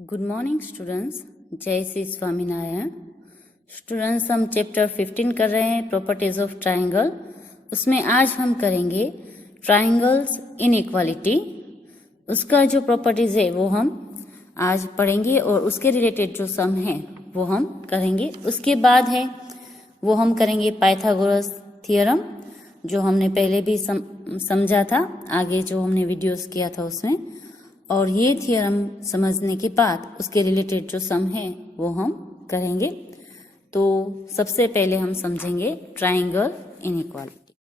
Good morning students, जय Shri Swaminarayan. Students, हम chapter 15 कर रहे हैं प्रॉपर्टीज ऑफ ट्राइंगल। उसमें आज हम करेंगे ट्राइंगल्स इनइक्वालिटी। उसका जो प्रॉपर्टीज है वो हम आज पढ़ेंगे और उसके रिलेटेड जो सम है वो हम करेंगे। उसके बाद है वो हम करेंगे पाइथागोरस थ्योरम, जो हमने पहले भी समझा था, आगे जो हमने वीडियोस किया था उसमें। और ये थ्योरम समझने के बाद उसके रिलेटेड जो सम है वो हम करेंगे। तो सबसे पहले हम समझेंगे ट्राइंगल इनइक्वालिटी।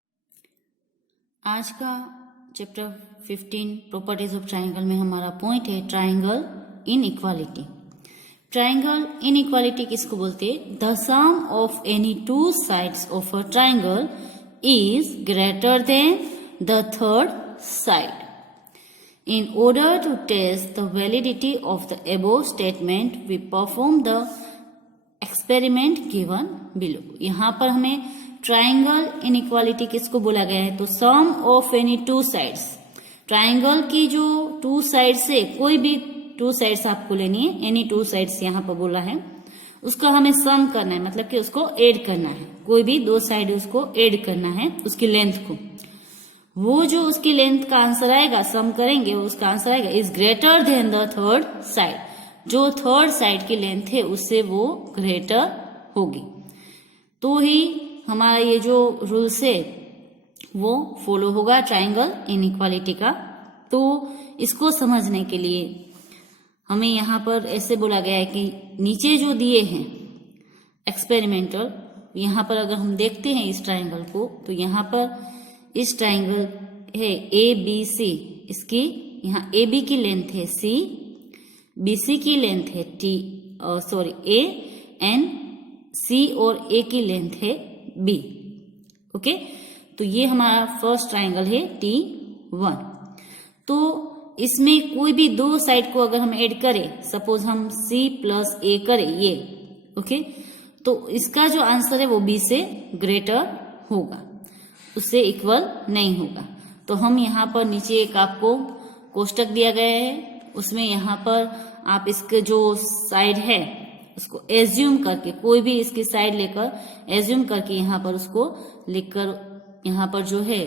आज का चैप्टर 15 प्रॉपर्टीज ऑफ ट्राइंगल में हमारा पॉइंट है ट्राइंगल इनइक्वालिटी। ट्राइंगल इनइक्वालिटी किसको बोलते हैं? The sum of any two sides of a triangle is greater than the third side. In order to test the validity of the above statement, we perform the experiment given below. यहाँ पर हमें triangle inequality किसको बोला गया है? तो sum of any two sides. Triangle की जो टू साइड्स है, कोई भी टू साइड्स आपको लेनी है, एनी टू साइड्स यहाँ पर बोला है, उसका हमें सम करना है, मतलब कि उसको ऐड करना है। कोई भी दो साइड उसको ऐड करना है, उसकी लेंथ को। वो जो उसकी लेंथ का आंसर आएगा, सम करेंगे, उसका आंसर आएगा is greater than the third side. जो थर्ड साइड की लेंथ है उससे वो ग्रेटर होगी, तो ही हमारा ये जो रूल्स है वो फॉलो होगा ट्राइंगल इनइक्वालिटी का। तो इसको समझने के लिए हमें यहाँ पर ऐसे बोला गया है कि नीचे जो दिए हैं एक्सपेरिमेंटल, यहाँ पर अगर हम देखते हैं इस ट्राइंगल को, तो यहाँ पर इस ट्राइंगल है ए बी सी, इसकी यहाँ ए बी की लेंथ है सी, बी सी की लेंथ है टी, ए, एंड सी और ए की लेंथ है बी। ओके, तो ये हमारा फर्स्ट ट्राइंगल है T1। तो इसमें कोई भी दो साइड को अगर हम ऐड करें, सपोज हम C प्लस ए करें ये, ओके, तो इसका जो आंसर है वो B से ग्रेटर होगा, उससे इक्वल नहीं होगा। तो हम यहाँ पर नीचे एक आपको कोष्टक दिया गया है, उसमें यहाँ पर आप इसके जो साइड है उसको एज्यूम करके, कोई भी इसकी साइड लेकर एज्यूम करके यहाँ पर उसको लिखकर यहाँ पर जो है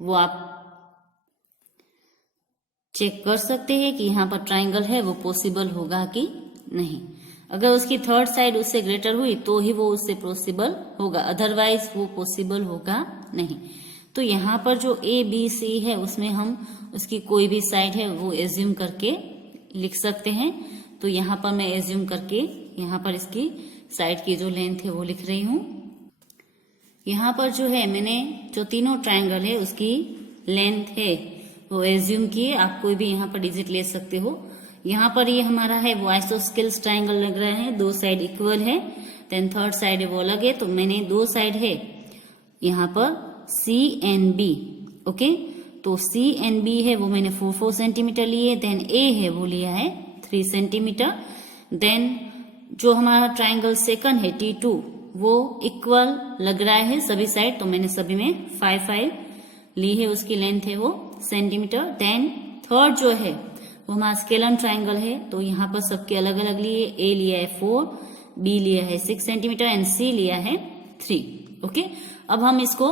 वो आप चेक कर सकते हैं कि यहाँ पर ट्राइंगल है वो पॉसिबल होगा कि नहीं। अगर उसकी थर्ड साइड उससे ग्रेटर हुई तो ही वो उससे पॉसिबल होगा, अदरवाइज वो पॉसिबल होगा नहीं। तो यहाँ पर जो ए बी सी है उसमें हम उसकी कोई भी साइड है वो एज्यूम करके लिख सकते हैं। तो यहाँ पर मैं एज्यूम करके यहाँ पर इसकी साइड की जो लेंथ है वो लिख रही हूँ। यहाँ पर जो है मैंने जो तीनों ट्राइंगल है उसकी लेंथ है वो एज्यूम किए। आप कोई भी यहाँ पर डिजिट ले सकते हो। यहाँ पर ये हमारा है वो आइसोस्केल्स ट्राइंगल लग रहा है, दो साइड इक्वल है, देन थर्ड साइड है वो अलग है। तो मैंने दो साइड है यहाँ पर C एंड B, ओके, तो C एंड B है वो मैंने 4 सेंटीमीटर लिए, देन A है वो लिया है 3 सेंटीमीटर। देन जो हमारा ट्राइंगल सेकंड है T2 वो इक्वल लग रहा है सभी साइड, तो मैंने सभी में 5 ली है, उसकी लेंथ है वो सेंटीमीटर। देन थर्ड जो है वो हमारा स्केलम ट्राइंगल है, तो यहाँ पर सबके अलग अलग लिए, A लिया है 4, B लिया है 6 सेंटीमीटर एंड C लिया है 3। ओके, अब हम इसको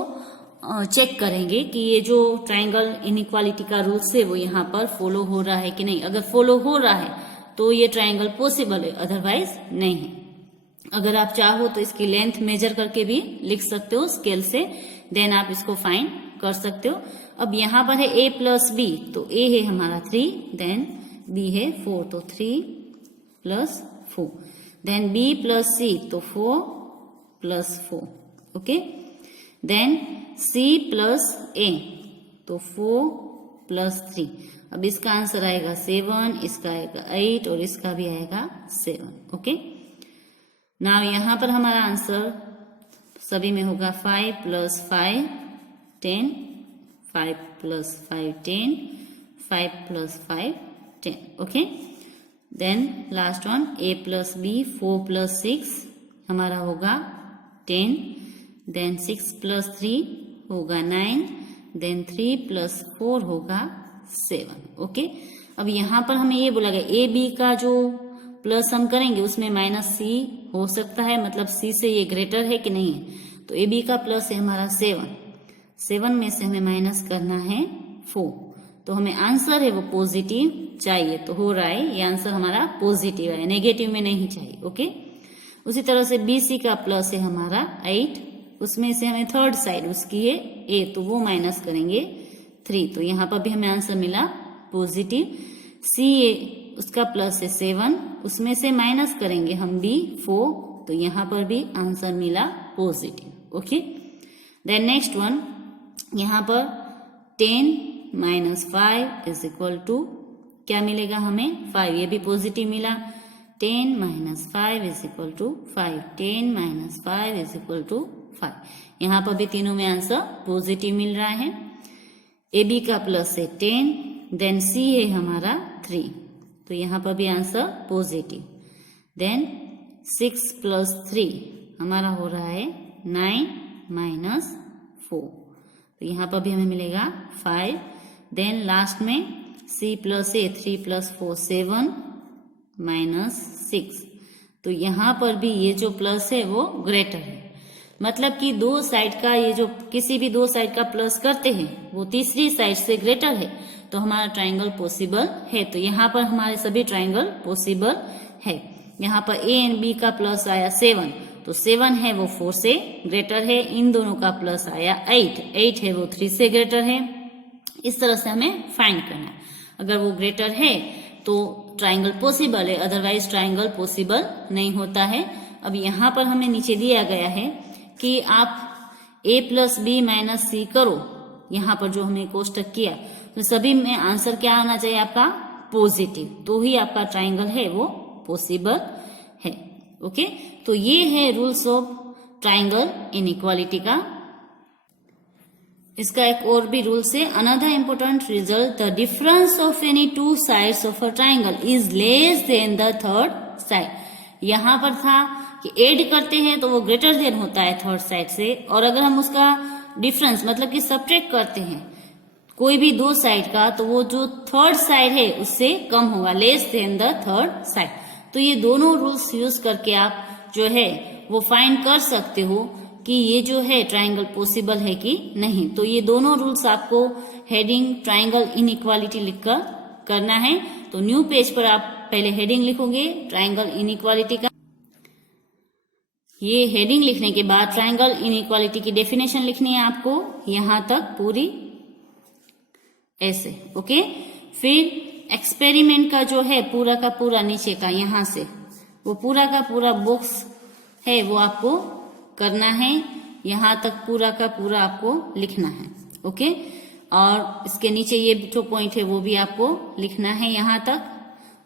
चेक करेंगे कि ये जो ट्राइंगल इनइक्वालिटी का रूल्स है वो यहाँ पर फॉलो हो रहा है कि नहीं। अगर फॉलो हो रहा है तो ये ट्राइंगल पॉसिबल है, अदरवाइज नहीं है। अगर आप चाहो तो इसकी लेंथ मेजर करके भी लिख सकते हो स्केल से, देन आप इसको फाइंड कर सकते हो। अब यहाँ पर है A प्लस B, तो A है हमारा 3, देन B है 4, तो 3 plus 4, then B plus C, तो 4 plus 4, okay, then C plus A, तो 4 प्लस 3। अब इसका आंसर आएगा 7, इसका आएगा 8 और इसका भी आएगा 7। ओके, नाउ यहाँ पर हमारा आंसर सभी में होगा 5 plus 5 10, 5 plus 5 10, 5 plus 5 10। Okay, then last one A plus B, 4 plus 6 हमारा होगा 10, देन 6 प्लस 3 होगा 9, देन 3 प्लस 4 होगा 7। ओके, अब यहाँ पर हमें ये बोला गया A B का जो प्लस हम करेंगे उसमें माइनस सी हो सकता है, मतलब सी से ये ग्रेटर है कि नहीं है। तो ए बी का प्लस है हमारा 7 में से हमें माइनस करना है 4, तो हमें आंसर है वो पॉजिटिव चाहिए। तो हो रहा है ये आंसर हमारा पॉजिटिव है, नेगेटिव में नहीं चाहिए। ओके, उसी तरह से बी सी का प्लस है हमारा 8, उसमें से हमें थर्ड साइड उसकी है ए, तो वो माइनस करेंगे 3, तो यहाँ पर भी हमें आंसर मिला पॉजिटिव। सी ए उसका प्लस है 7, उसमें से माइनस करेंगे हम बी 4, तो यहाँ पर भी आंसर मिला positive. Okay, then next one, यहाँ पर 10 - 5 इज इक्वल टू क्या मिलेगा हमें 5, ये भी पॉजिटिव मिला। 10 - 5 is equal to 5, 10 - 5 is equal to 5, यहाँ पर भी तीनों में आंसर पॉजिटिव मिल रहा है। ए बी का प्लस है 10, देन सी है हमारा 3, तो यहाँ पर भी आंसर पॉजिटिव। देन 6 + 3 हमारा हो रहा है 9 - 4, तो यहाँ पर भी हमें मिलेगा 5। देन लास्ट में C + A 3 + 4 7 - 6, तो यहाँ पर भी ये जो प्लस है वो ग्रेटर है, मतलब कि दो साइड का, ये जो किसी भी दो साइड का प्लस करते हैं वो तीसरी साइड से ग्रेटर है, तो हमारा ट्रायंगल पॉसिबल है। तो यहाँ पर हमारे सभी ट्रायंगल पॉसिबल है। यहाँ पर ए एंड बी का प्लस आया 7, तो 7 है वो 4 से ग्रेटर है। इन दोनों का प्लस आया 8 है वो 3 से ग्रेटर है। इस तरह से हमें फाइंड करना है। अगर वो ग्रेटर है तो ट्रायंगल पॉसिबल है, अदरवाइज ट्रायंगल पॉसिबल नहीं होता है। अब यहाँ पर हमें नीचे दिया गया है कि आप a + b - c करो, यहाँ पर जो हमने कोष्टक किया, तो सभी में आंसर क्या आना चाहिए आपका पॉजिटिव, तो ही आपका ट्रायंगल है वो पॉसिबल है। ओके, तो ये है रूल्स ऑफ ट्रायंगल इनइक्वालिटी का। इसका एक और भी रूल्स है, another important result, the difference of any two sides of a triangle is less than the third side. यहाँ पर था कि ऐड करते हैं तो वो ग्रेटर देन होता है थर्ड साइड से, और अगर हम उसका डिफरेंस मतलब कि सब्ट्रैक्ट करते हैं कोई भी दो साइड का, तो वो जो थर्ड साइड है उससे कम होगा, less than the third side. तो ये दोनों रूल्स यूज करके आप जो है वो फाइंड कर सकते हो कि ये जो है ट्रायंगल पॉसिबल है कि नहीं। तो ये दोनों रूल्स आपको हेडिंग ट्रायंगल इनइक्वालिटी लिखकर करना है। तो न्यू पेज पर आप पहले हेडिंग लिखोगे ट्रायंगल इनइक्वालिटी का। ये हेडिंग लिखने के बाद ट्रायंगल इनइक्वालिटी की डेफिनेशन लिखनी है आपको यहां तक पूरी, ऐसे। ओके, फिर एक्सपेरिमेंट का जो है पूरा का पूरा नीचे का यहां से वो पूरा का पूरा बॉक्स है वो आपको करना है, यहां तक पूरा का पूरा आपको लिखना है। ओके, और इसके नीचे ये जो पॉइंट है वो भी आपको लिखना है यहां तक।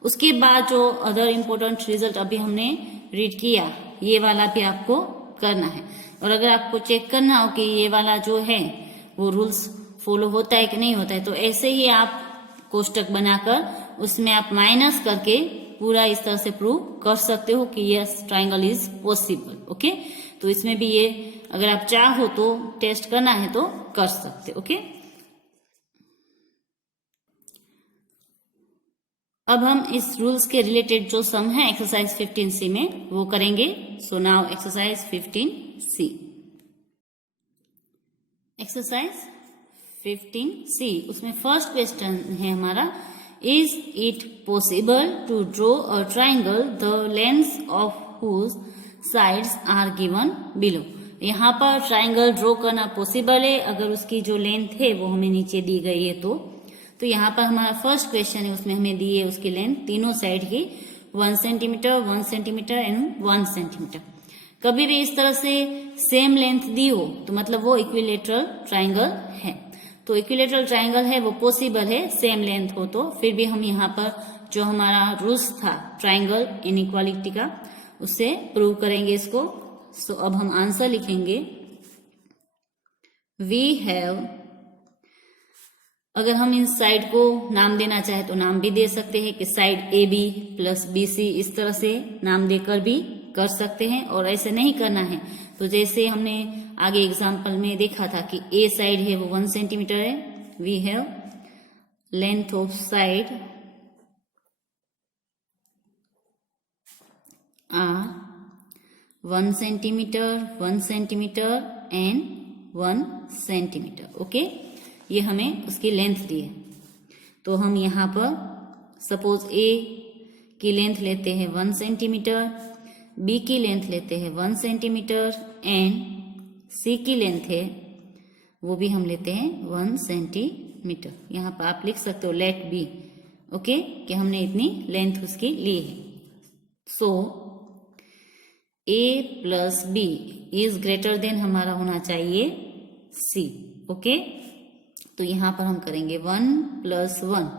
उसके बाद जो अदर इम्पोर्टेंट रिजल्ट अभी हमने रीड किया ये वाला भी आपको करना है। और अगर आपको चेक करना हो कि ये वाला जो है वो रूल्स फॉलो होता है कि नहीं होता है, तो ऐसे ही आप कोष्टक बनाकर उसमें आप माइनस करके पूरा इस तरह से प्रूव कर सकते हो कि yes triangle is possible. Okay, तो इसमें भी ये अगर आप चाहो तो टेस्ट करना है तो कर सकते। ओके, अब हम इस रूल्स के रिलेटेड जो सम है एक्सरसाइज 15C में वो करेंगे। So now exercise 15C। Exercise 15C, उसमें फर्स्ट क्वेश्चन है हमारा, is it possible to draw a triangle the lengths of whose sides are given below. यहाँ पर ट्राइंगल ड्रॉ करना पॉसिबल है अगर उसकी जो लेंथ है वो हमें नीचे दी गई है तो यहाँ पर हमारा फर्स्ट क्वेश्चन है, उसमें हमें दी है उसकी लेंथ तीनों साइड की 1 सेंटीमीटर 1 सेंटीमीटर एंड 1 सेंटीमीटर। कभी भी इस तरह से सेम लेंथ दी हो तो मतलब वो इक्विलेटरल ट्राइंगल है। तो इक्विलेटरल ट्राइंगल है वो पॉसिबल है सेम लेंथ हो तो। फिर भी हम यहाँ पर जो हमारा रूल्स था ट्राइंगल इनइक्वालिटी का उससे प्रूव करेंगे इसको। सो अब हम आंसर लिखेंगे, वी हैव, अगर हम इन साइड को नाम देना चाहे तो नाम भी दे सकते हैं कि side A B plus B C, इस तरह से नाम देकर भी कर सकते हैं। और ऐसे नहीं करना है तो जैसे हमने आगे एग्जांपल में देखा था कि ए साइड है वो 1 सेंटीमीटर है, we have length of side 1 centimetre, 1 centimetre and 1 centimetre. Okay, ये हमें उसकी लेंथ दी है। तो हम यहाँ पर सपोज ए की लेंथ लेते हैं 1 सेंटीमीटर, बी की लेंथ लेते हैं 1 सेंटीमीटर एंड सी की लेंथ है वो भी हम लेते हैं 1 सेंटीमीटर। यहाँ पर आप लिख सकते हो लेट बी, ओके, कि हमने इतनी लेंथ उसकी ली है। So A plus B is greater than हमारा होना चाहिए सी। ओके, तो यहाँ पर हम करेंगे 1 + 1,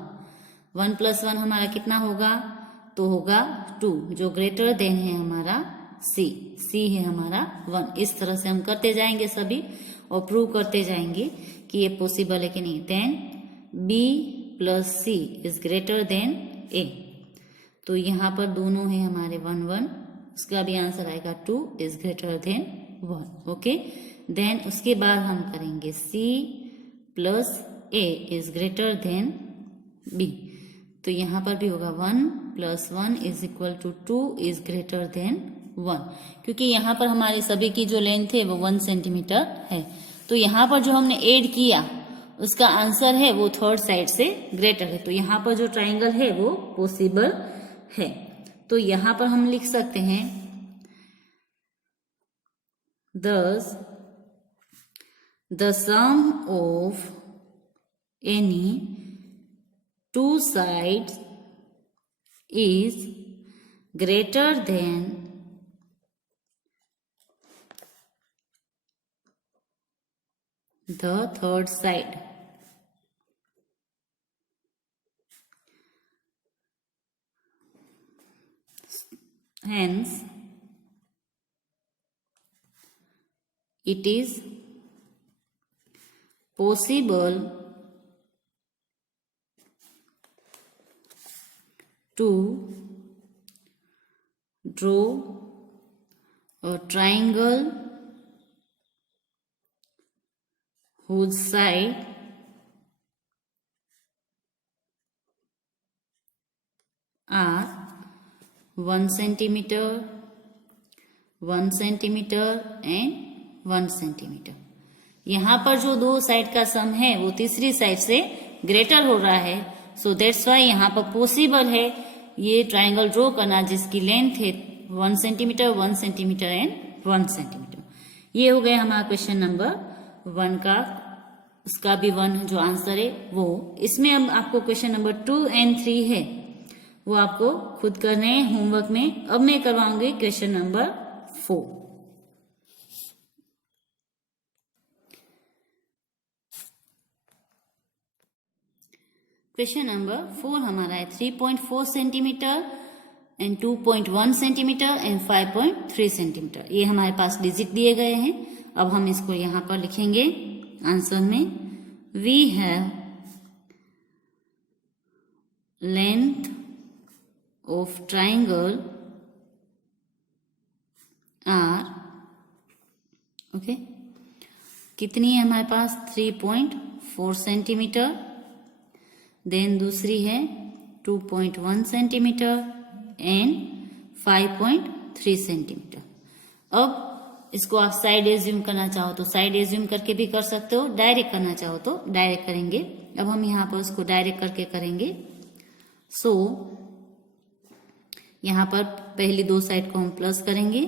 1 + 1 हमारा कितना होगा, तो होगा 2, जो ग्रेटर देन है हमारा सी, सी है हमारा 1। इस तरह से हम करते जाएंगे सभी और प्रूव करते जाएंगे कि ये पॉसिबल है कि नहीं। Then B + C is greater than A, तो यहाँ पर दोनों है हमारे 1 1, उसका भी आंसर आएगा 2 is greater than 1। Okay, then उसके बाद हम करेंगे C + A is greater than B, तो यहाँ पर भी होगा 1 + 1 is equal to 2 is greater than 1, क्योंकि यहाँ पर हमारे सभी की जो लेंथ है वो 1 सेंटीमीटर है। तो यहाँ पर जो हमने ऐड किया उसका आंसर है वो थर्ड साइड से ग्रेटर है, तो यहाँ पर जो ट्राइंगल है वो पॉसिबल है। तो यहाँ पर हम लिख सकते हैं thus the sum of any two sides is greater than the third side. Hence, it is possible to draw a triangle whose side are 1 centimetre, 1 centimetre and 1 centimetre. यहाँ पर जो दो साइड का सम है वो तीसरी साइड से ग्रेटर हो रहा है, सो दैट्स वाई यहाँ पर पॉसिबल है ये ट्राइंगल ड्रॉ करना जिसकी लेंथ है 1 सेंटीमीटर, 1 सेंटीमीटर एंड 1 सेंटीमीटर। ये हो गया हमारा क्वेश्चन नंबर 1 का, उसका भी 1 जो आंसर है वो। इसमें अब आपको क्वेश्चन नंबर 2 एंड 3 है वो आपको खुद करने हैं होमवर्क में। अब मैं करवाऊंगी क्वेश्चन नंबर 4। क्वेश्चन नंबर 4 हमारा है 3.4 centimetre and 2.1 centimetre and 5.3 centimetre. ये हमारे पास डिजिट दिए गए हैं। अब हम इसको यहाँ पर लिखेंगे आंसर में। We have length of triangle are okay कितनी है हमारे पास 3.4 सेंटीमीटर, देन दूसरी है 2.1 सेंटीमीटर एंड 5.3 सेंटीमीटर। अब इसको आप साइड एज्यूम करना चाहो तो साइड एज्यूम करके भी कर सकते हो, डायरेक्ट करना चाहो तो डायरेक्ट करेंगे। अब हम यहाँ पर उसको डायरेक्ट करके करेंगे। सो यहाँ पर पहली दो साइड को हम प्लस करेंगे,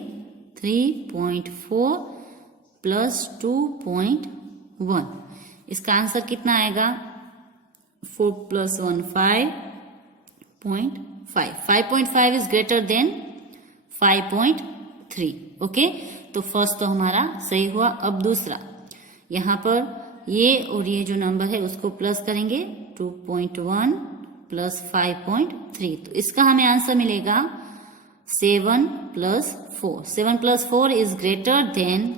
3.4 + 2.1, इसका आंसर कितना आएगा 4 + 1 5.5। 5.5 इज ग्रेटर देन 5.3। ओके, तो फर्स्ट तो हमारा सही हुआ। अब दूसरा, यहाँ पर ये और ये जो नंबर है उसको प्लस करेंगे, 2.1 + 5.3, तो इसका हमें आंसर मिलेगा 7 + 4। 7 + 4 इज ग्रेटर देन,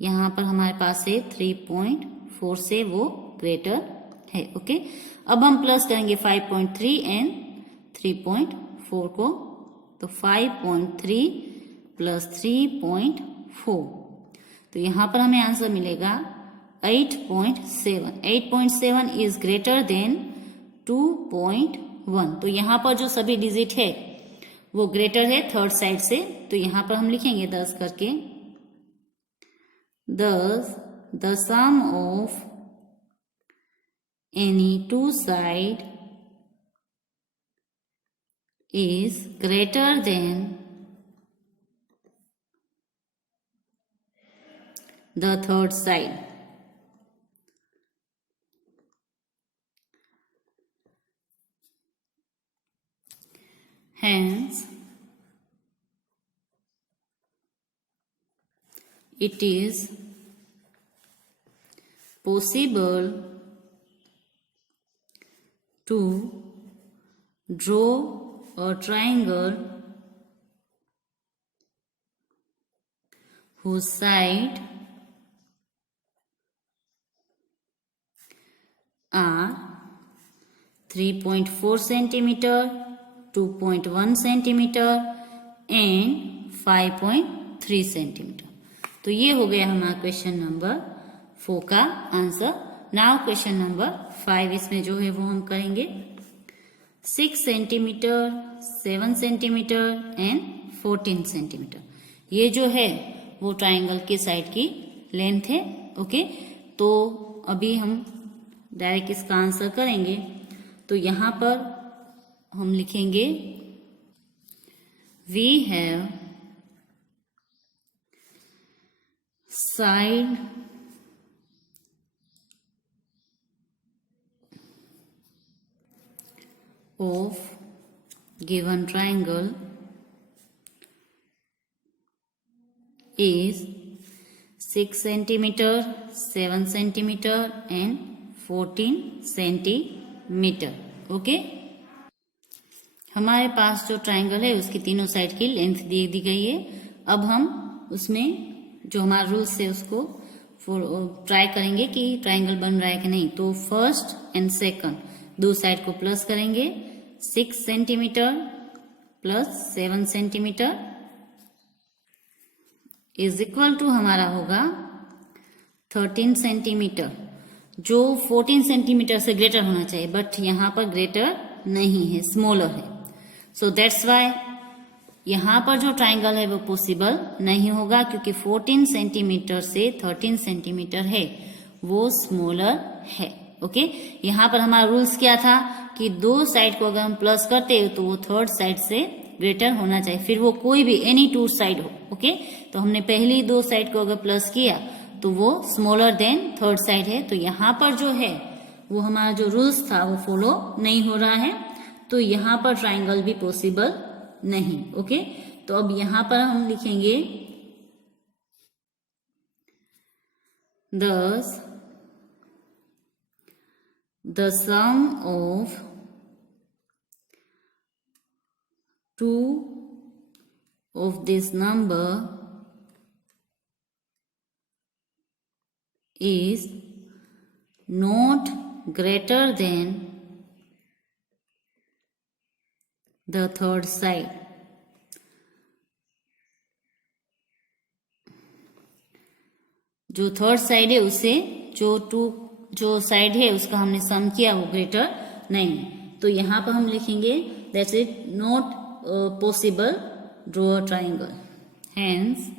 यहाँ पर हमारे पास है 3.4 से वो ग्रेटर है। ओके, अब हम प्लस करेंगे 5.3 एंड 3.4 को, तो 5.3 + 3.4, तो यहाँ पर हमें आंसर मिलेगा 8.7। 8.7 इज ग्रेटर देन 2.1, तो यहाँ पर जो सभी डिजिट है वो ग्रेटर है थर्ड साइड से, तो यहां पर हम लिखेंगे 10 करके। 10 the sum of any two side is greater than the third side. Hence, it is possible to draw a triangle whose side are 3.4 centimeter, 2.1 centimeter and 5.3 centimeter. तो ये हो गया हमारा क्वेश्चन नंबर 4 का आंसर। नाउ क्वेश्चन नंबर 5, इसमें जो है वो हम करेंगे 6 सेंटीमीटर, 7 सेंटीमीटर एंड 14 सेंटीमीटर। ये जो है वो ट्राइंगल के साइड की लेंथ है। ओके, तो अभी हम डायरेक्ट इसका आंसर करेंगे। तो यहां पर हम लिखेंगे we have side of given triangle is 6 centimeter, 7 centimeter and 14 centimeter. Okay, हमारे पास जो ट्राइंगल है उसकी तीनों साइड की लेंथ दे दी गई है। अब हम उसमें जो हमारा रूल्स है उसको ट्राई करेंगे कि ट्राइंगल बन रहा है कि नहीं। तो फर्स्ट एंड सेकंड दो साइड को प्लस करेंगे। 6 centimetre plus 7 centimetre is equal to हमारा होगा 13 सेंटीमीटर, जो 14 सेंटीमीटर से ग्रेटर होना चाहिए, बट यहां पर ग्रेटर नहीं है, स्मॉलर है। सो दैट्स वाई यहां पर जो ट्राइंगल है वो पॉसिबल नहीं होगा, क्योंकि 14 सेंटीमीटर से 13 सेंटीमीटर है वो स्मॉलर है। ओके, यहां पर हमारा रूल्स क्या था कि दो साइड को अगर हम प्लस करते हो तो वो थर्ड साइड से ग्रेटर होना चाहिए, फिर वो कोई भी एनी टू साइड हो। ओके, तो हमने पहली दो साइड को अगर प्लस किया तो वो स्मॉलर देन थर्ड साइड है। तो यहां पर जो है वो हमारा जो रूल्स था वो फॉलो नहीं हो रहा है, तो यहां पर ट्राइंगल भी पॉसिबल नहीं। ओके, तो अब यहां पर हम लिखेंगे 10 the sum of two of this number is not greater than the third side. जो थर्ड साइड है उसे जो साइड है उसका हमने सम किया वो ग्रेटर नहीं, तो यहां पर हम लिखेंगे that's it not possible draw a triangle. Hence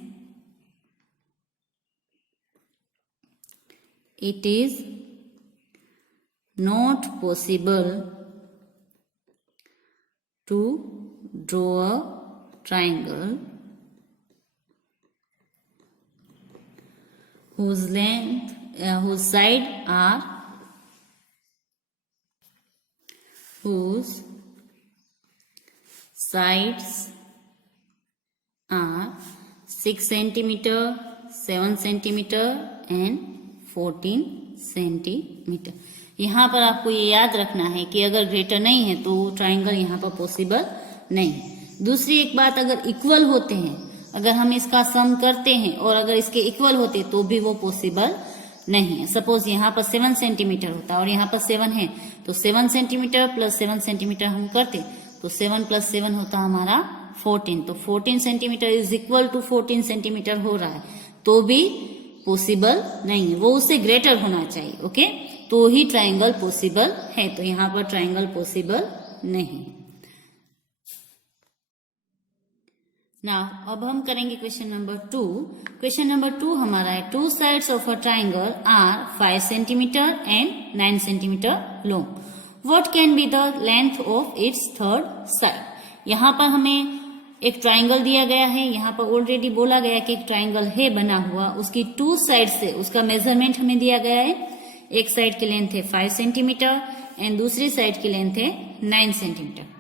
it is not possible to draw a triangle whose side are whose sides are 6 centimeter, 7 centimeter and 14 centimetre. यहां पर आपको ये याद रखना है कि अगर ग्रेटर नहीं है तो ट्राइंगल यहां पर पॉसिबल नहीं। दूसरी एक बात, अगर इक्वल होते हैं, अगर हम इसका सम करते हैं और अगर इसके इक्वल होते तो भी वो पॉसिबल नहीं है। सपोज यहाँ पर 7 सेंटीमीटर होता और यहाँ पर 7 है, तो 7 सेंटीमीटर प्लस 7 सेंटीमीटर हम करते तो 7 प्लस 7 होता हमारा 14, तो 14 centimetre is equal to 14 centimetre हो रहा है, तो भी पॉसिबल नहीं है, वो उससे ग्रेटर होना चाहिए। ओके, तो ही ट्राइंगल पॉसिबल है, तो यहाँ पर ट्राइंगल पॉसिबल नहीं। नाउ अब हम करेंगे क्वेश्चन नंबर 2। क्वेश्चन नंबर 2 हमारा है, two sides of a triangle are 5 centimetre and 9 centimetre long. What can be the length of its third side. यहाँ पर हमें एक ट्राइंगल दिया गया है, यहाँ पर ऑलरेडी बोला गया कि एक ट्राइंगल है बना हुआ, उसकी टू साइड से उसका मेजरमेंट हमें दिया गया है। एक साइड की लेंथ है 5 सेंटीमीटर एंड दूसरी साइड की लेंथ है 9 सेंटीमीटर।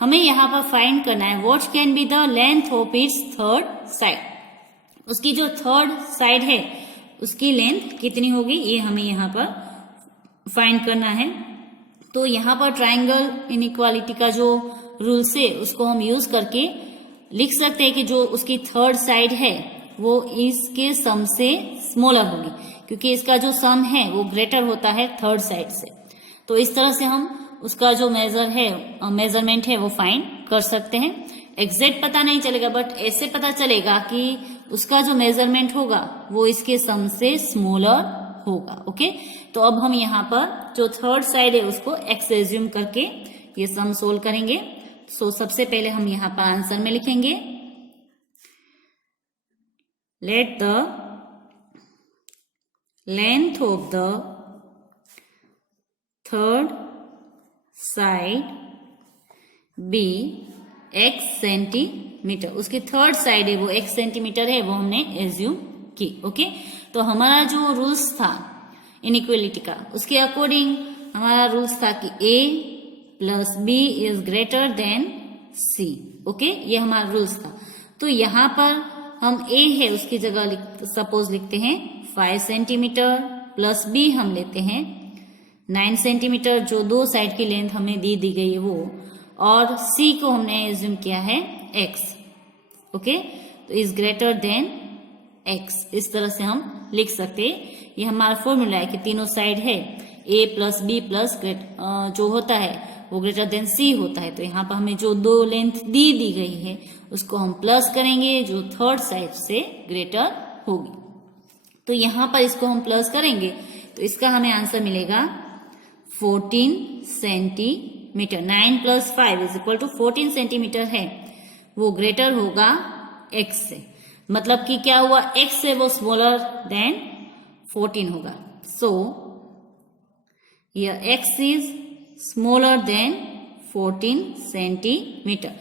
हमें यहाँ पर फाइंड करना है what can be the length of its third side. उसकी जो थर्ड साइड है उसकी लेंथ कितनी होगी, ये हमें यहाँ पर फाइंड करना है। तो यहाँ पर ट्राइंगल इनइक्वालिटी का जो रूल्स है उसको हम यूज करके लिख सकते हैं कि जो उसकी थर्ड साइड है वो इसके सम से स्मॉलर होगी, क्योंकि इसका जो सम है वो ग्रेटर होता है थर्ड साइड से। तो इस तरह से हम उसका जो मेजरमेंट है वो फाइंड कर सकते हैं। एग्जैक्ट पता नहीं चलेगा, बट ऐसे पता चलेगा कि उसका जो मेजरमेंट होगा वो इसके सम से स्मॉलर होगा। ओके, तो अब हम यहाँ पर जो थर्ड साइड है उसको एक्स एज्यूम करके ये सम सोल्व करेंगे। सो सबसे पहले हम यहाँ पर आंसर में लिखेंगे, let the length of the third side be x centimetre. उसकी थर्ड साइड है वो x सेंटीमीटर है, वो हमने एज्यूम की। ओके, तो हमारा जो रूल्स था इनइक्वालिटी का, उसके अकॉर्डिंग हमारा रूल्स था कि a plus b is greater then c। Okay, ये हमारा रूल्स था। तो यहाँ पर हम a है उसकी जगह सपोज लिखते हैं 5 सेंटीमीटर प्लस b हम लेते हैं 9 सेंटीमीटर, जो दो साइड की लेंथ हमें दी गई है वो, और c को हमने एज्यूम किया है x। ओके, तो इज ग्रेटर देन x, इस तरह से हम लिख सकते हैं। ये हमारा फॉर्मूला है कि तीनों साइड है a प्लस b प्लस जो होता है वो ग्रेटर देन c होता है। तो यहाँ पर हमें जो दो लेंथ दी गई है उसको हम प्लस करेंगे जो थर्ड साइड से ग्रेटर होगी। तो यहाँ पर इसको हम प्लस करेंगे तो इसका हमें आंसर मिलेगा 14 centimetre. 9 plus 5 is equal to 14 centimetre है, वो ग्रेटर होगा x से। मतलब कि क्या हुआ, x से वो स्मॉलर देन 14 होगा। सो यह x is smaller then 14 centimetre.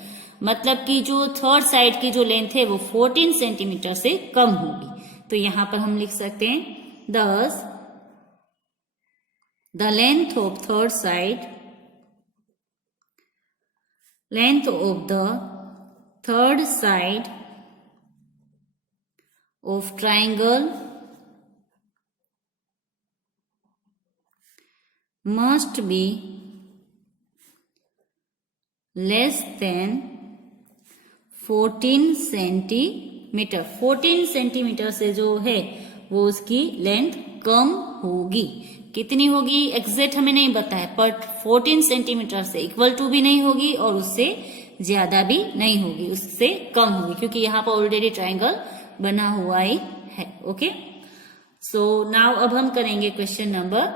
मतलब कि जो थर्ड साइड की जो लेंथ है वो 14 सेंटीमीटर से कम होगी। तो यहां पर हम लिख सकते हैं दस the length of third side, length of the third side of triangle must be less than 14 centimetre. 14 centimetre से जो है वो उसकी लेंथ कम होगी। कितनी होगी एग्जैक्ट हमें नहीं बताया, बट 14 सेंटीमीटर से इक्वल टू भी नहीं होगी और उससे ज्यादा भी नहीं होगी, उससे कम होगी, क्योंकि यहाँ पर ऑलरेडी ट्राइंगल बना हुआ ही है। ओके, सो नाउ अब हम करेंगे question number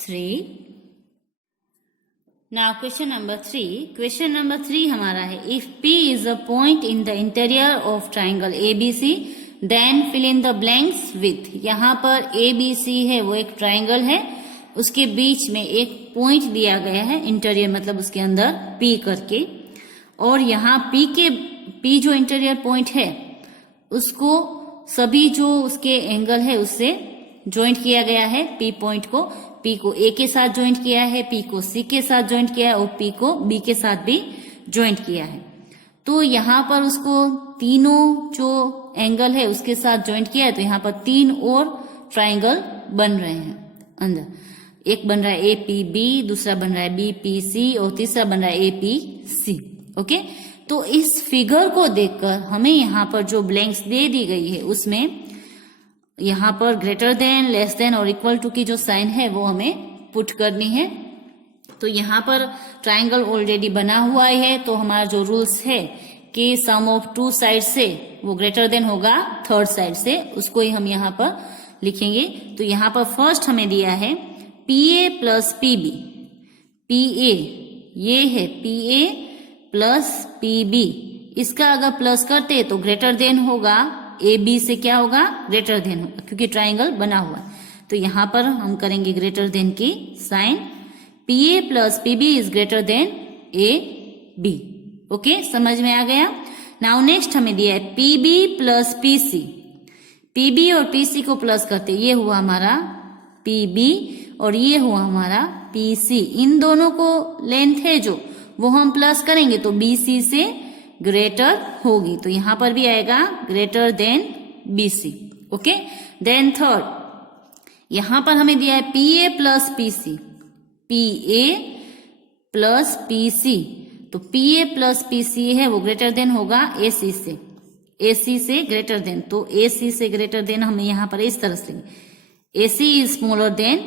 3। Now question number 3। Question number 3 हमारा है, if P is a point in the interior of triangle ABC then fill in the blanks with. यहाँ पर ABC है वो एक ट्राइंगल है, उसके बीच में एक पॉइंट दिया गया है इंटीरियर, मतलब उसके अंदर P करके, और यहाँ P जो इंटीरियर पॉइंट है उसको सभी जो उसके एंगल है उससे ज्वाइंट किया गया है। P पॉइंट को P को A के साथ ज्वाइंट किया है, P को C के साथ ज्वाइंट किया है और P को B के साथ भी ज्वाइंट किया है। तो यहाँ पर उसको तीनों जो एंगल है उसके साथ ज्वाइंट किया है, तो यहाँ पर 3 और ट्राइंगल बन रहे हैं अंदर। एक बन रहा है APB, दूसरा बन रहा है BPC और तीसरा बन रहा है APC। ओके, तो इस फिगर को देखकर हमें यहाँ पर जो ब्लैंक्स दे दी गई है उसमें यहाँ पर ग्रेटर देन, लेस देन और इक्वल टू की जो साइन है वो हमें पुट करनी है। तो यहाँ पर ट्राइंगल ऑलरेडी बना हुआ है, तो हमारा जो रूल्स है कि सम ऑफ टू साइड से वो ग्रेटर देन होगा थर्ड साइड से, उसको ही हम यहाँ पर लिखेंगे। तो यहाँ पर फर्स्ट हमें दिया है PA प्लस PB। PA ये है PA प्लस PB, इसका अगर प्लस करते तो ग्रेटर देन होगा, ए बी से क्या होगा, ग्रेटर देन होगा, क्योंकि ट्राइंगल बना हुआ है। तो यहां पर हम करेंगे ग्रेटर देन की sign. P A plus P B is greater than A B. Okay, समझ में आ गया। नाउ नेक्स्ट हमें दिया है P B plus P C. P B और पी सी को प्लस करते, ये हुआ हमारा पी बी और ये हुआ हमारा पी सी। इन दोनों को लेंथ है जो, वो हम प्लस करेंगे तो बी सी से ग्रेटर होगी। तो यहां पर भी आएगा greater than B C. Okay, then third, यहां पर हमें दिया है P A plus P C. P A plus P C, तो P A plus P C है वो ग्रेटर देन होगा ए सी से। ए सी से ग्रेटर देन, तो ए सी से ग्रेटर देन हमें यहां पर इस तरह से, A C is smaller than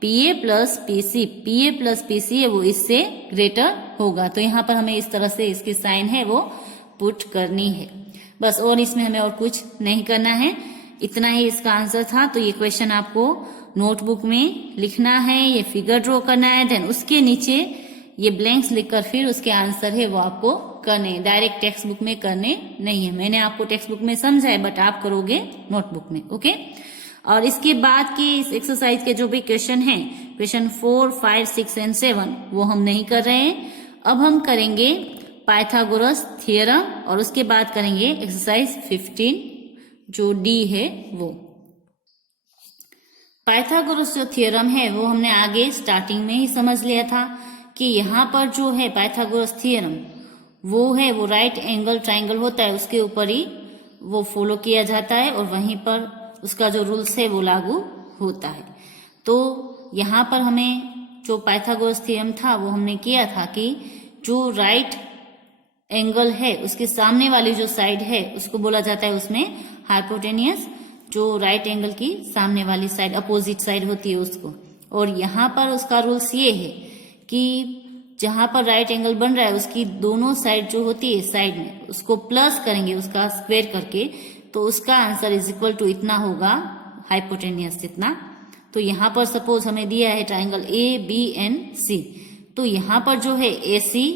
P A plus P C. P A plus P C है वो इससे ग्रेटर होगा। तो यहां पर हमें इस तरह से इसकी साइन है वो पुट करनी है बस, और इसमें हमें और कुछ नहीं करना है। इतना ही इसका आंसर था। तो ये क्वेश्चन आपको नोटबुक में लिखना है, ये फिगर ड्रॉ करना है, देन उसके नीचे ये ब्लैंक्स लिखकर फिर उसके आंसर है वो आपको करने, डायरेक्ट टेक्स्ट बुक में करने नहीं है। मैंने आपको टेक्स्ट बुक में समझाया, बट आप करोगे नोटबुक में। ओके, और इसके बाद के इस एक्सरसाइज के जो भी क्वेश्चन हैं, क्वेश्चन 4, 5, 6 एंड 7, वो हम नहीं कर रहे हैं। अब हम करेंगे पाइथागोरस थ्योरम और उसके बाद करेंगे एक्सरसाइज 15 जो डी है वो। पाइथागोरस जो थ्योरम है वो हमने आगे स्टार्टिंग में ही समझ लिया था कि यहाँ पर जो है पाइथागोरस थ्योरम वो है, वो राइट एंगल ट्राइंगल होता है उसके ऊपर ही वो फॉलो किया जाता है और वहीं पर उसका जो रूल्स है वो लागू होता है। तो यहाँ पर हमें जो पाइथागोरस थ्योरम था वो हमने किया था कि जो राइट एंगल है उसके सामने वाली जो साइड है उसको बोला जाता है उसमें हाइपोटेनियस। जो राइट एंगल की सामने वाली साइड, अपोजिट साइड होती है उसको। और यहाँ पर उसका रूल्स ये है कि जहां पर राइट एंगल बन रहा है उसकी दोनों साइड जो होती है साइड में उसको प्लस करेंगे, उसका स्क्वायर करके, तो उसका आंसर इज इक्वल टू इतना होगा, हाइपोटेनियस जितना। तो यहाँ पर सपोज हमें दिया है ट्राइंगल ए बी एंड सी, तो यहाँ पर जो है ए सी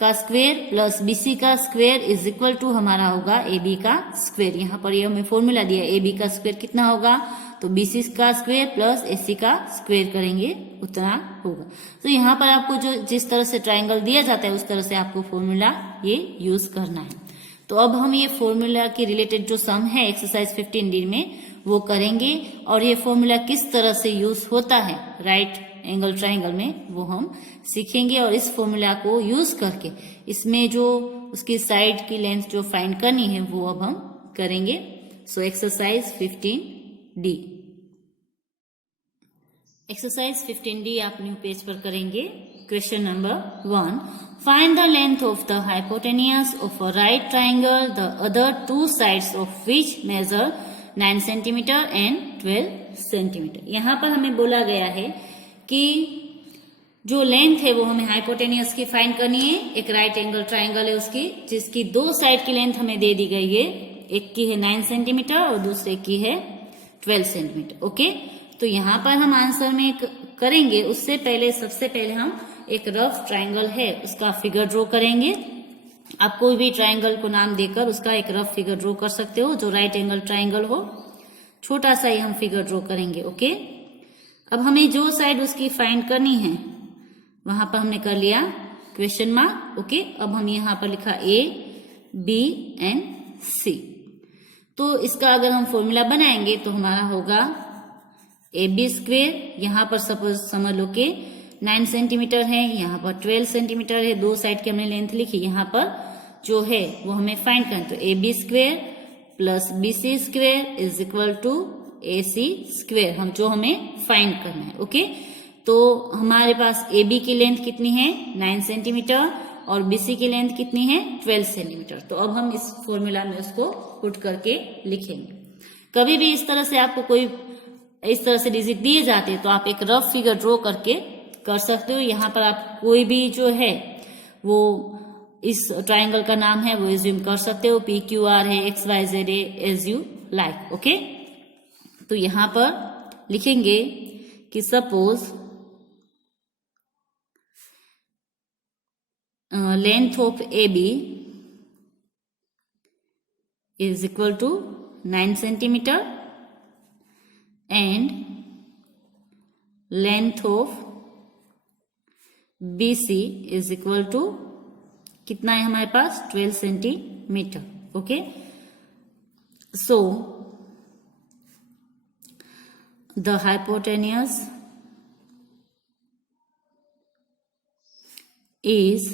का स्क्वायर प्लस बी सी का स्क्वायर इज इक्वल टू हमारा होगा ए बी का स्क्वायर। यहाँ पर ये हमें फॉर्मूला दिया है, ए बी का स्क्वायर कितना होगा, तो बी सी का स्क्वायर प्लस ए सी का स्क्वायर करेंगे उतना होगा। तो यहाँ पर आपको जो जिस तरह से ट्राइंगल दिया जाता है उस तरह से आपको फॉर्मूला ये यूज करना है। तो अब हम ये फॉर्मूला के रिलेटेड जो सम है एक्सरसाइज 15D में वो करेंगे और ये फॉर्मूला किस तरह से यूज होता है राइट एंगल ट्राइंगल में वो हम सीखेंगे। और इस फॉर्मूला को यूज करके इसमें जो उसकी साइड की लेंथ जो फाइंड करनी है वो अब हम करेंगे। So exercise 15D। Exercise 15D आप न्यू पेज पर करेंगे। Question number 1, find the length of the hypotenuse of a right triangle the other two sides of which measure 9 centimetre and 12 centimetre. यहाँ पर हमें बोला गया है कि जो लेंथ है वो हमें हाइपोटेनियस की फाइंड करनी है। एक राइट एंगल ट्राइंगल है उसकी जिसकी दो साइड की लेंथ हमें दे दी गई है, एक की है 9 सेंटीमीटर और दूसरे की है 12 सेंटीमीटर। ओके, तो यहाँ पर हम आंसर में करेंगे उससे पहले सबसे पहले हम एक रफ ट्राइंगल है उसका फिगर ड्रॉ करेंगे। आप कोई भी ट्राइंगल को नाम देकर उसका एक रफ फिगर ड्रॉ कर सकते हो जो राइट एंगल ट्राइंगल हो। छोटा सा ही हम फिगर ड्रॉ करेंगे। ओके, अब हमें जो साइड उसकी फाइंड करनी है वहां पर हमने कर लिया क्वेश्चन मार्क। ओके, अब हम यहाँ पर लिखा ए बी एंड सी। तो इसका अगर हम फॉर्मूला बनाएंगे तो हमारा होगा ए बी स्क्वेयर। यहाँ पर सपोज समझ लो कि 9 सेंटीमीटर है, यहाँ पर 12 सेंटीमीटर है, दो साइड की हमने लेंथ लिखी। यहाँ पर जो है वो हमें फाइंड करना, तो A B square plus B C square is equal to A C square हम जो हमें फाइंड करना है। ओके, तो हमारे पास ए बी की लेंथ कितनी है 9 सेंटीमीटर और बी सी की लेंथ कितनी है 12 सेंटीमीटर। तो अब हम इस फॉर्मूला में उसको पुट करके लिखेंगे। कभी भी इस तरह से आपको कोई इस तरह से डिजिट दिए जाते हैं तो आप एक रफ फिगर ड्रॉ करके कर सकते हो। यहाँ पर आप कोई भी जो है वो इस ट्राइंगल का नाम है वो एज्यूम कर सकते हो, पी क्यू आर है, एक्स वाई जेड है, एज यू लाइक। ओके, तो यहाँ पर लिखेंगे कि suppose length of A B is equal to 9 centimeter and length of BC is equal to कितना है हमारे पास 12 centimetre. Okay, so the hypotenuse is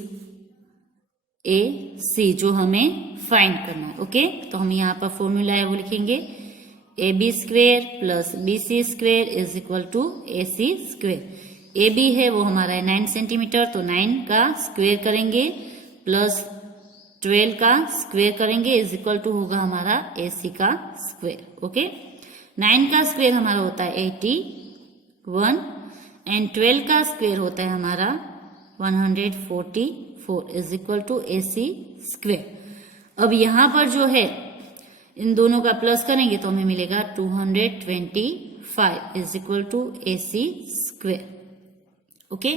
AC जो हमें फाइंड करना है. ओके, तो हम यहाँ पर फॉर्मूला है वो लिखेंगे AB square plus BC square is equal to AC square. AB है वो हमारा है 9 सेंटीमीटर, तो 9 का स्क्वेयर करेंगे प्लस 12 का स्क्वेयर करेंगे इज इक्वल टू होगा हमारा AC का स्क्वेयर. ओके, 9 का स्क्वेयर हमारा होता है 81 एंड 12 का स्क्वेयर होता है हमारा 144 is equal to AC square. अब यहां पर जो है इन दोनों का प्लस करेंगे तो हमें मिलेगा 225 is equal to AC square. Okay,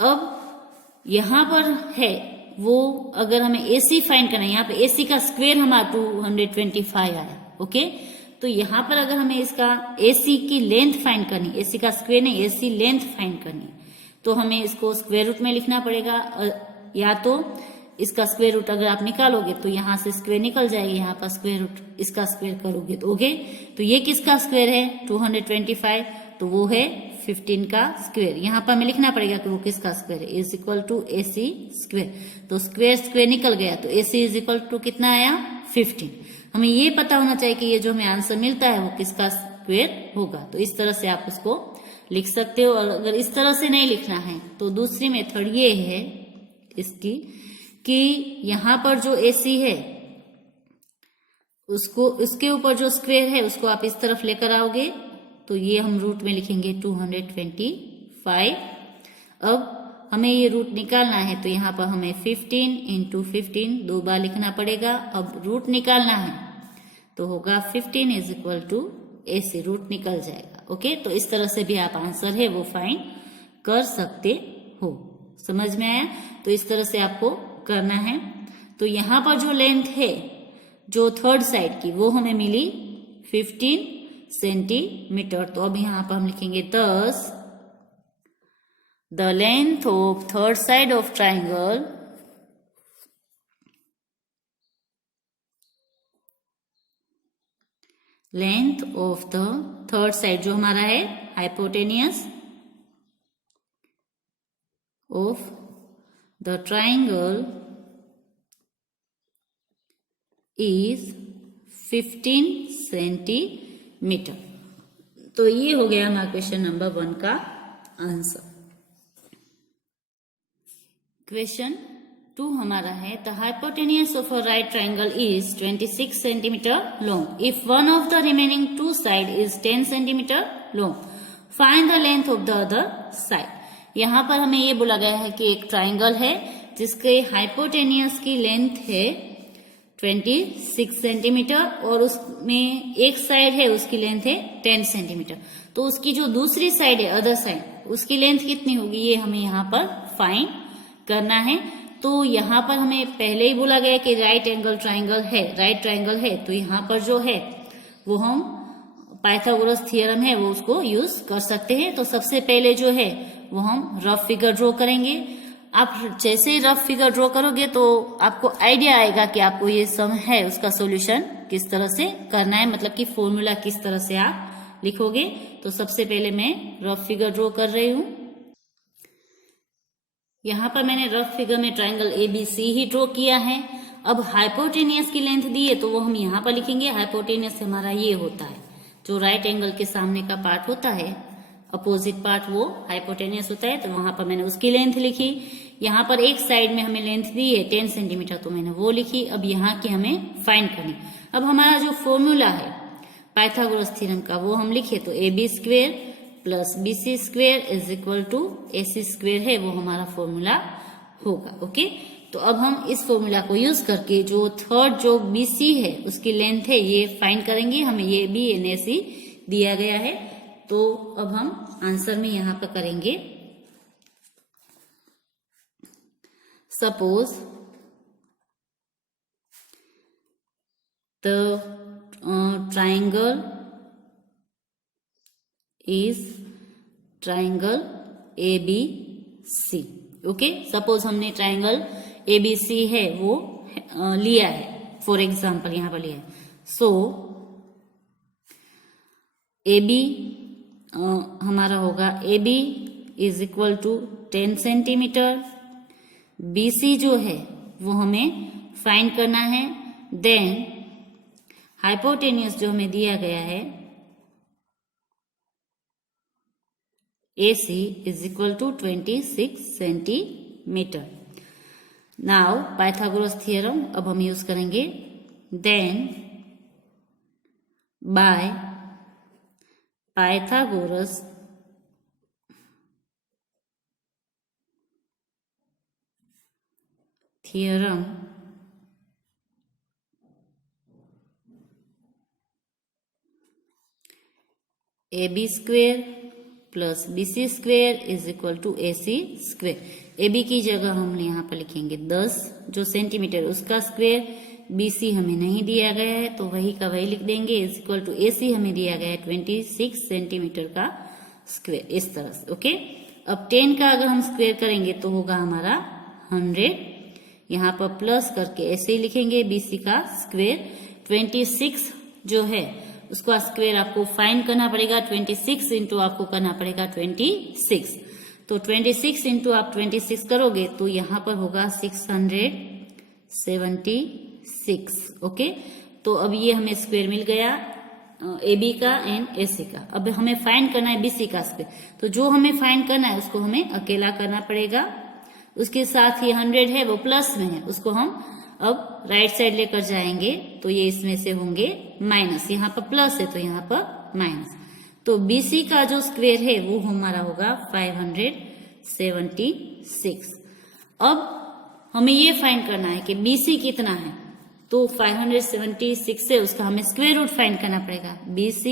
अब यहां पर है वो अगर हमें AC फाइंड करना है, यहाँ पे AC का स्क्वेयर हमारा 225 आया. ओके, तो यहां पर अगर हमें इसका AC की लेंथ फाइंड करनी, AC का स्क्वेयर नहीं AC लेंथ फाइंड करनी, तो हमें इसको स्क्वेयर रूट में लिखना पड़ेगा. या तो इसका स्क्वेयर रूट अगर आप निकालोगे तो यहां से स्क्वेयर निकल जाएगी, यहाँ पर स्क्वेयर रूट इसका स्क्वेयर करोगे तो ओके, तो ये किसका स्क्वेयर है 225, तो वो है 15 का स्क्वेयर. यहाँ पर हमें लिखना पड़ेगा कि वो किसका स्क्वेयर है is equal to AC square. तो स्क्वेयर स्क्वेयर निकल गया तो AC इज इक्वल टू कितना आया 15. हमें ये पता होना चाहिए कि ये जो हमें आंसर मिलता है वो किसका स्क्वेयर होगा. तो इस तरह से आप उसको लिख सकते हो. और अगर इस तरह से नहीं लिखना है तो दूसरी मेथड ये है इसकी कि यहां पर जो AC है उसको उसके ऊपर जो स्क्वेयर है उसको आप इस तरफ लेकर आओगे तो ये हम रूट में लिखेंगे 225. अब हमें ये रूट निकालना है तो यहाँ पर हमें 15 इंटू 15 दो बार लिखना पड़ेगा. अब रूट निकालना है तो होगा 15 is equal to AC, root निकल जाएगा. ओके, तो इस तरह से भी आप आंसर है वो फाइंड कर सकते हो. समझ में आया? तो इस तरह से आपको करना है. तो यहां पर जो लेंथ है जो थर्ड साइड की वो हमें मिली 15 सेंटीमीटर. तो अब यहां पर हम लिखेंगे 10 the length of third side of triangle length of the third side जो हमारा है hypotenuse of the triangle is 15 centimetre. तो ये हो गया हमारा क्वेश्चन नंबर 1 का आंसर. क्वेश्चन 2 हमारा है the hypotenuse of a right triangle is 26 centimetre long if one of the remaining to side is 10 centimetre long find the length of the other side. यहाँ पर हमें ये बोला गया है कि एक ट्राइंगल है जिसके हाइपोटेनियस की लेंथ है 26 सेंटीमीटर और उसमें एक साइड है उसकी लेंथ है 10 सेंटीमीटर. तो उसकी जो दूसरी साइड है अदर साइड उसकी लेंथ कितनी होगी ये हमें यहाँ पर फाइंड करना है. तो यहाँ पर हमें पहले ही बोला गया कि राइट एंगल ट्राइंगल है, राइट ट्राइंगल है. तो यहाँ पर जो है वो हम पाइथागोरस थ्योरम है वो उसको यूज कर सकते हैं. तो सबसे पहले जो है वो हम रफ फिगर ड्रॉ करेंगे. आप जैसे ही रफ फिगर ड्रॉ करोगे तो आपको आइडिया आएगा कि आपको ये सम है उसका सॉल्यूशन किस तरह से करना है, मतलब कि फॉर्मूला किस तरह से आप लिखोगे. तो सबसे पहले मैं रफ फिगर ड्रॉ कर रही हूं. यहाँ पर मैंने रफ फिगर में ट्राइंगल ABC ही ड्रॉ किया है. अब हाइपोटेनियस की लेंथ दी है तो वो हम यहाँ पर लिखेंगे. हाइपोटेनियस हमारा ये होता है जो राइट एंगल के सामने का पार्ट होता है, अपोजिट पार्ट वो हाइपोटेनियस होता है. तो वहां पर मैंने उसकी लेंथ लिखी. यहाँ पर एक साइड में हमें लेंथ दी है 10 सेंटीमीटर तो मैंने वो लिखी. अब यहाँ की हमें फाइंड करनी. अब हमारा जो फॉर्मूला है पाइथागोरस थ्योरम का वो हम लिखे तो AB square plus BC square is equal to AC square है वो हमारा फॉर्मूला होगा. ओके, तो अब हम इस फॉर्मूला को यूज करके जो थर्ड जो BC है उसकी लेंथ है ये फाइंड करेंगे. हमें ये B एंड AC दिया गया है. तो अब हम आंसर में यहां पर करेंगे suppose The triangle is triangle ABC. Okay, suppose हमने ट्राइंगल ABC है वो लिया है, फॉर एग्जाम्पल यहाँ पर लिया है. सो AB हमारा होगा AB is equal to 10 centimetre. BC जो है वो हमें फाइंड करना है. देन हाइपोटेन्यूस जो हमें दिया गया है AC is equal to 26 centimetre. Now Pythagoras theorem अब हम यूज करेंगे. Then by Pythagoras theorem AB square plus BC square is equal to AC square. AB की जगह हम यहाँ पर लिखेंगे 10 जो सेंटीमीटर उसका स्क्वेयर. BC हमें नहीं दिया गया है तो वही का वही लिख देंगे. इज इक्वल टू AC हमें दिया गया है 26 सेंटीमीटर का स्क्वेयर, इस तरह से. ओके, अब 10 का अगर हम स्क्वेयर करेंगे तो होगा हमारा 100. यहाँ पर प्लस करके ऐसे ही लिखेंगे BC का स्क्वेयर. 26 जो है उसका स्क्वेयर आपको फाइंड करना पड़ेगा. 26 इंटू आपको करना पड़ेगा 26. तो 26 इंटू आप 26 करोगे तो यहाँ पर होगा 676. ओके, तो अब ये हमें स्क्वेयर मिल गया AB का एंड AC का. अब हमें फाइंड करना है BC का स्क्वेयर. तो जो हमें फाइंड करना है उसको हमें अकेला करना पड़ेगा. उसके साथ ही 100 है वो प्लस में है, उसको हम अब राइट साइड लेकर जाएंगे तो ये इसमें से होंगे माइनस. यहाँ पर प्लस है तो यहाँ पर माइनस. तो BC का जो स्क्वेयर है वो हमारा होगा 576. अब हमें ये फाइंड करना है कि BC कितना है. तो 576 है उसका हमें स्क्वेयर रूट फाइंड करना पड़ेगा. BC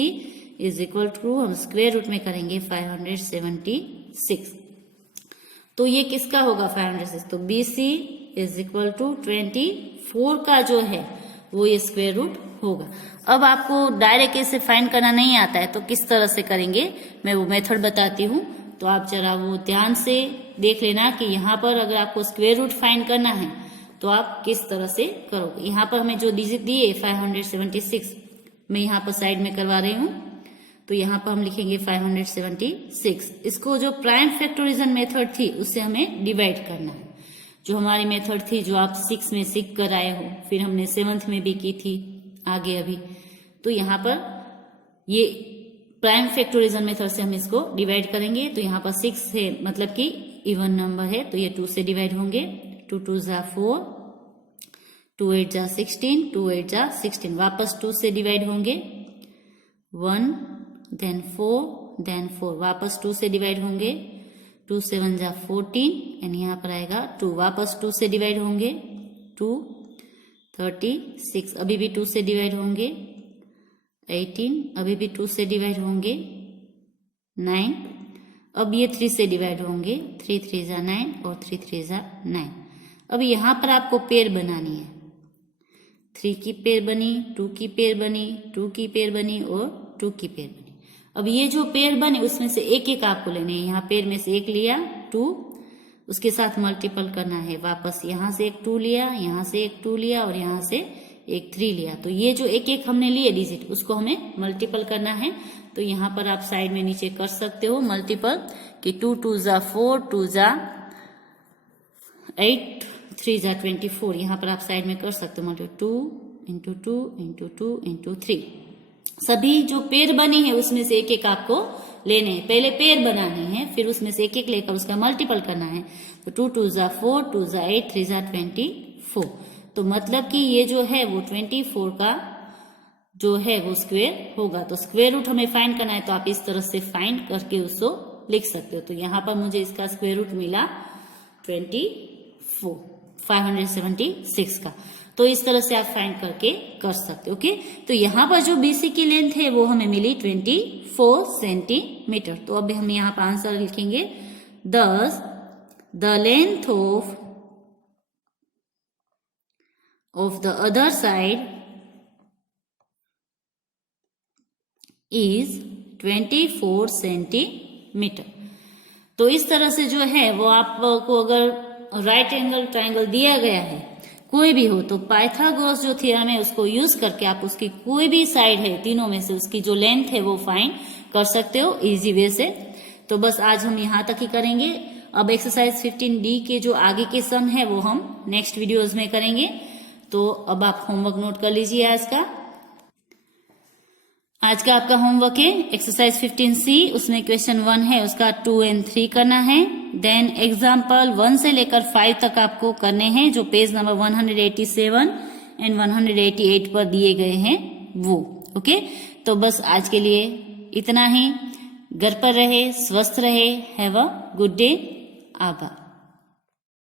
इज इक्वल टू हम स्क्वेयर रूट में करेंगे 576. तो ये किसका होगा 506. तो BC इज इक्वल टू 24 का जो है वो ये स्क्वेयर रूट होगा. अब आपको डायरेक्ट ऐसे फाइंड करना नहीं आता है तो किस तरह से करेंगे मैं वो मेथड बताती हूँ. तो आप जरा वो ध्यान से देख लेना कि यहाँ पर अगर आपको स्क्वेयर रूट फाइंड करना है तो आप किस तरह से करोगे. यहाँ पर हमें जो डिजिट दिए 576 मैं यहाँ पर साइड में करवा रही हूँ. तो यहाँ पर हम लिखेंगे 576. इसको जो प्राइम फैक्टोरिजन मेथड थी उससे हमें डिवाइड करना है. जो हमारी मेथड थी जो आप 6 में सीख कर आए हो, फिर हमने 7th में भी की थी आगे अभी. तो यहाँ पर ये प्राइम फैक्टोरिजन मेथड से हम इसको डिवाइड करेंगे. तो यहाँ पर 6 है मतलब कि इवन नंबर है तो ये 2 से डिवाइड होंगे. 2 2 जा 4, 2 8 जा 16, 2 8 जा 16. वापस 2 से डिवाइड होंगे. 1 देन 4 देन 4 वापस 2 से डिवाइड होंगे. 2 7 जा 14 एंड यहाँ पर आएगा 2. वापस 2 से डिवाइड होंगे. 2 36 अभी भी 2 से डिवाइड होंगे. 18 अभी भी 2 से डिवाइड होंगे. 9 अब ये 3 से डिवाइड होंगे. 3 3 जा 9 और 3 3 जा 9. अब यहाँ पर आपको पेयर बनानी है. 3 की पेयर बनी, 2 की पेयर बनी, 2 की पेयर बनी और 2 की पेयर बनी. अब ये जो पेयर बने उसमें से एक एक आपको लेने हैं. यहाँ पेयर में से एक लिया 2, उसके साथ मल्टीपल करना है. वापस यहाँ से एक 2 लिया, यहाँ से एक 2 लिया और यहाँ से एक 3 लिया. तो ये जो एक एक हमने लिए डिजिट उसको हमें मल्टीपल करना है. तो यहाँ पर आप साइड में नीचे कर सकते हो मल्टीपल कि 2 2 जा 4, 2 जा 8, 3 जा 24. यहाँ पर आप साइड में कर सकते हो मल्टीपल 2 इंटू 2 इंटू 2 इंटू 3. सभी जो पेयर बनी है उसमें से एक एक आपको लेने हैं. पहले पेयर बनानी है फिर उसमें से एक एक लेकर उसका मल्टीपल करना है. तो 2 2 जा 4, 2 जा 8, 3 जा 24. तो मतलब कि ये जो है वो 24 का जो है वो स्क्वेयर होगा. तो स्क्वेयर रूट हमें फाइंड करना है तो आप इस तरह से फाइंड करके उसको लिख सकते हो. तो यहाँ पर मुझे इसका स्क्वेयर रूट मिला 24, 576 का. तो इस तरह से आप फाइंड करके कर सकते हो. ओके, तो यहाँ पर जो BC की लेंथ है वो हमें मिली 24 सेंटीमीटर. तो अब हम यहाँ पर आंसर लिखेंगे. Thus the length of the other side is 24 centimetre. तो इस तरह से जो है वो आपको अगर राइट एंगल ट्राइंगल दिया गया है कोई भी हो तो पाइथागोरस जो थ्योरम है उसको यूज करके आप उसकी कोई भी साइड है तीनों में से उसकी जो लेंथ है वो फाइंड कर सकते हो इजी वे से। तो बस आज हम यहाँ तक ही करेंगे। अब एक्सरसाइज 15D के जो आगे के सम है वो हम नेक्स्ट वीडियोज में करेंगे। तो अब आप होमवर्क नोट कर लीजिए आज का आपका होमवर्क है एक्सरसाइज 15C, उसमें क्वेश्चन 1 है उसका 2 और 3 करना है। देन एग्जाम्पल 1 से लेकर 5 तक आपको करने हैं जो पेज नंबर 187 एंड 188 पर दिए गए हैं वो। ओके, तो बस आज के लिए इतना ही। घर पर रहे, स्वस्थ रहे। Have a good day. आभार।